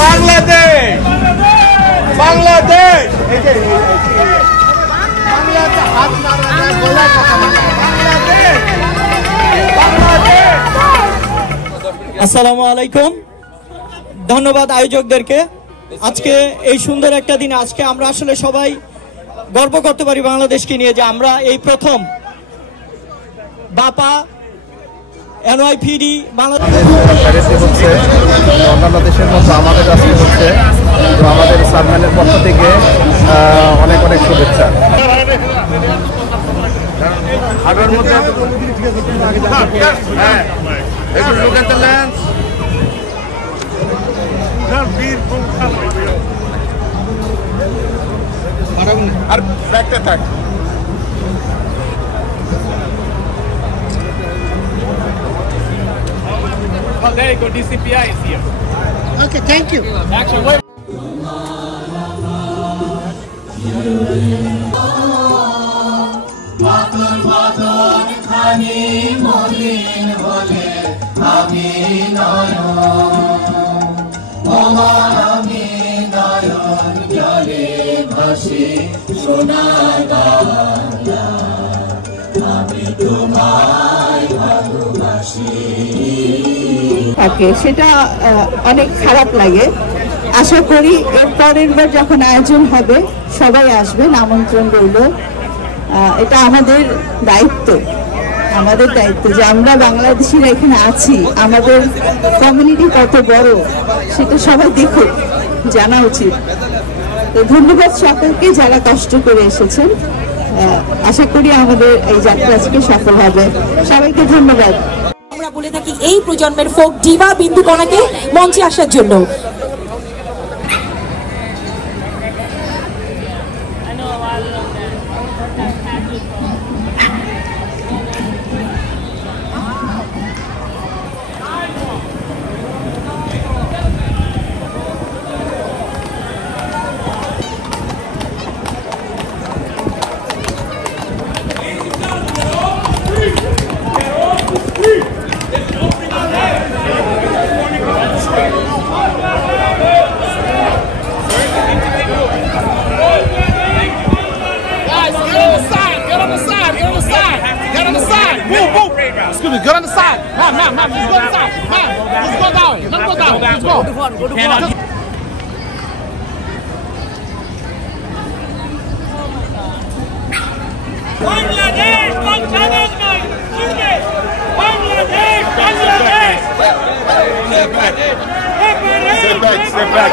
বাংলাদেশ বাংলাদেশ আসসালামু আলাইকুম। ধন্যবাদ আয়োজকদেরকে। আজকে এই সুন্দর একটা দিন, আজকে আমরা আসলে সবাই গর্ব করতে পারি বাংলাদেশকে নিয়ে যে আমরা এই প্রথম বাপা এনওয়াইপিডি বাংলাদেশে হচ্ছে অন্যান্য দেশের মতো আমাদের আজকে হচ্ছে, তো আমাদের সারম্যানের পক্ষ থেকে অনেক অনেক শুভেচ্ছা। আর ব্যাগটা থাক। Oh, there you go. DCPI is here. Okay, thank you. Action. Wait. থাকে সেটা অনেক খারাপ লাগে। আশা করি এর পরের বার যখন আয়োজন হবে সবাই আসবেন, আমন্ত্রণ রইল। এটা আমাদের দায়িত্ব যে আমরা বাংলাদেশিরা এখানে আছি, আমাদের কমিউনিটি কত বড় সেটা সবাই দেখুক, জানা উচিত। তো ধন্যবাদ সকলকে যারা কষ্ট করে এসেছেন। আশা করি আমাদের এই যাত্রা আজকে সফল হবে। সবাইকে ধন্যবাদ। আমরা বলে থাকি এই প্রজন্মের ফোক ডিভা বিন্দু কণাকে মঞ্চে আসার জন্য। Excuse me, get on the side. Ma'am, let's go on the side. Ma'am, let's go down. Let's go down. Let's go. Bangladesh, Bangladesh, Bangladesh, Bangladesh. Step back.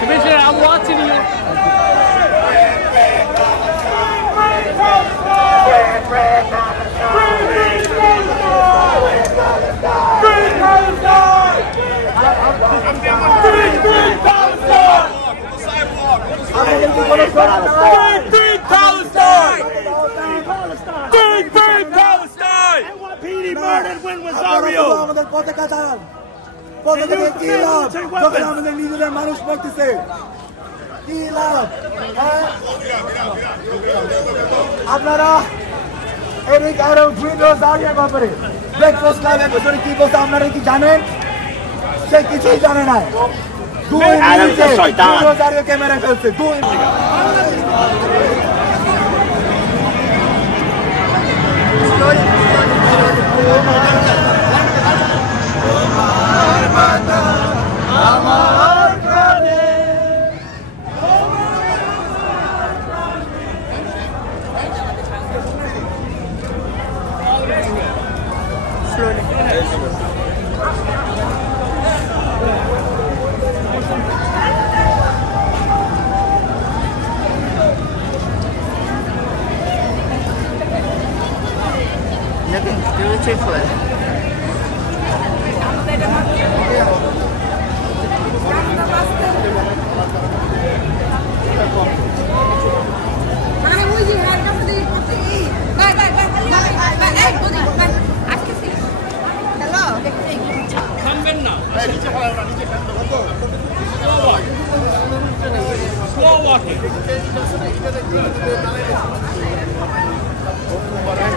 Commissioner, I'm watching you. আমাদের পতাকা চালান, পতাকা কি লাভ যখন আমাদের নিজেদের মানুষ মরতেছে? কি লাভ? আপনারা এরিক আরো উইন্ডোজ দাঁড়িয়ে ব্যাপারে ব্রেকফাস্ট ক্লাবের ভিতরে কি বলতে আপনারা কি জানেন? সে কিছুই জানে না। 2 মিনিটে উইন্ডোজ দাঁড়িয়ে ক্যামেরা ফেলছে। 2 Chick-fil-A. Slow walking.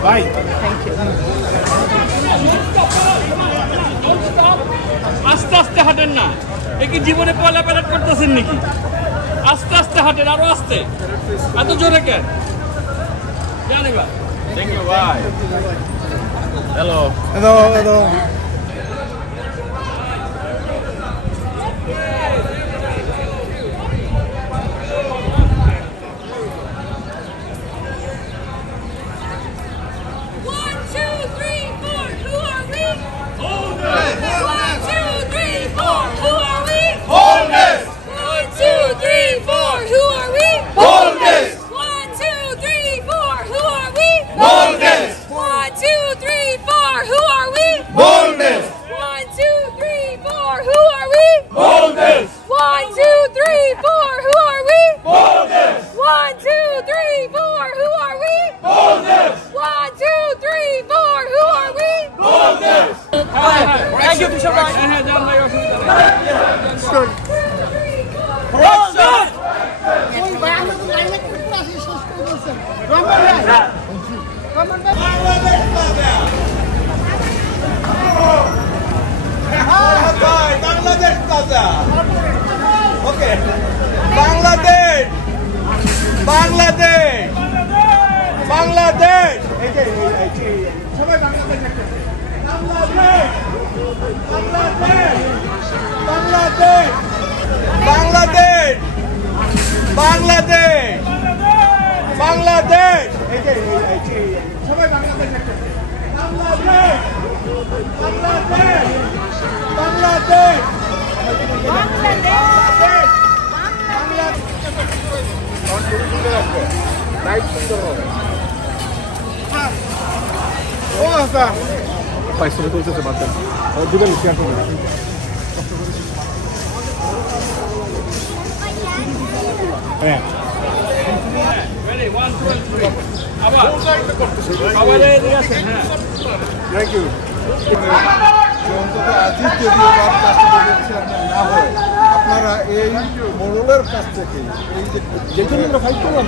ভাই আস্তে আস্তে হাঁটেন না, এ কি জীবনে পয়লা প্যারেড করতেছেন নাকি? আস্তে আস্তে হাঁটেন, আরো আস্তে, এত জোরে কেন? জানি বা থ্যাংক ইউ ভাই হ্যালো বাংলাদেশ প্লাজা ওকে বাংলাদেশ বাংলাদেশ বাংলাদেশ এই যে সবাই বাংলাদেশ বাংলাদেশ বাংলাদেশ বাংলাদেশ বাংলাদেশ এই যে সবাই বাংলাদেশ বাংলাদেশ বাংলাদেশ বাংলাদেশ পাইসলে তুলতে পারতেন দিবেন শেয়ার করুন হ্যাঁ রেডি 1 2 3 আবার আবার এদিকে আসেন হ্যাঁ থ্যাংক ইউ অন্তত আজিজ যদিও না হয় আপনারা এই মোড়লের কাছ থেকে এই যে জন্য আমরা ফাইট করলাম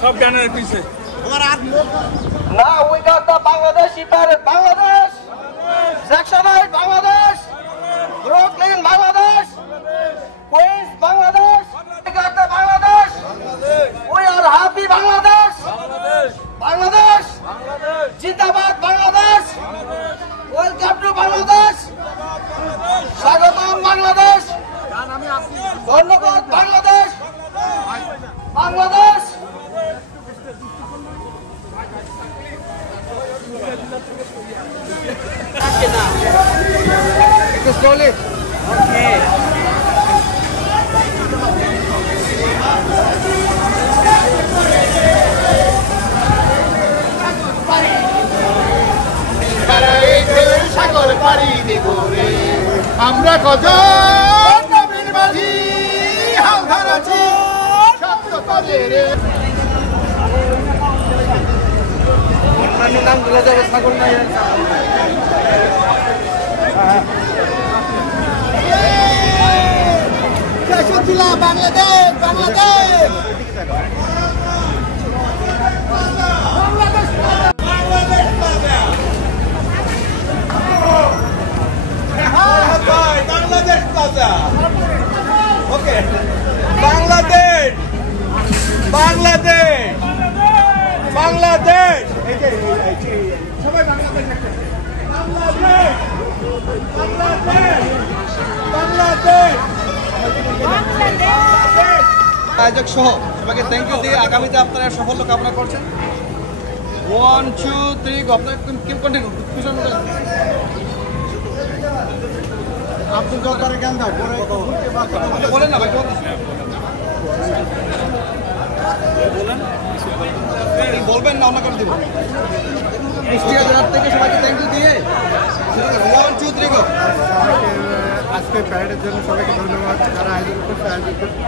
সব গানের পিছে Now we got the Bangladeshi parrot, Bangladesh, Saxonite, Bangladesh, Brooklyn, Bangladesh, Queens, Bangladesh. We got the Bangladesh. We are happy Bangladesh. Bangladesh. Jindabad, Bangladesh. Welcome to Bangladesh. Swagotam Bangladesh. Dhanyabad Bangladesh. Bangladesh. Slowly. Okay. সাগর পাড়ি দেব রে আমরা কজন নবীন মাঝি হাল ধরেছি সত্য তলে রে অন্যান্য নামগুলো যাবে সাগর নাই বাংলাদেশ বাংলাদেশ বাংলাদেশ প্লাজা ওকে বাংলাদেশ বাংলাদেশ বাংলাদেশ এই যে সবাই বাংলাদেশ বাংলাদেশ বাংলাদেশ বাংলাদেশ আয়োজক সহ সবাইকে থ্যাংক ইউ দিয়ে আগামীতে আপনারা সাফল্য কামনা করছেন 1 2 3 আপনারা কিপ কন্টিনিউ আব্দুল জব্বারের গান দাও বলেন না ভাই বলবেন না অন্য করে দিব কুষ্টিয়া জেলার থেকে সবাইকে থ্যাংক ইউ দিয়ে 1 2 3 গো আজকে প্যারেডের জন্য সবাইকে ধন্যবাদ, যারা আয়োজন করছে আয়োজন করতে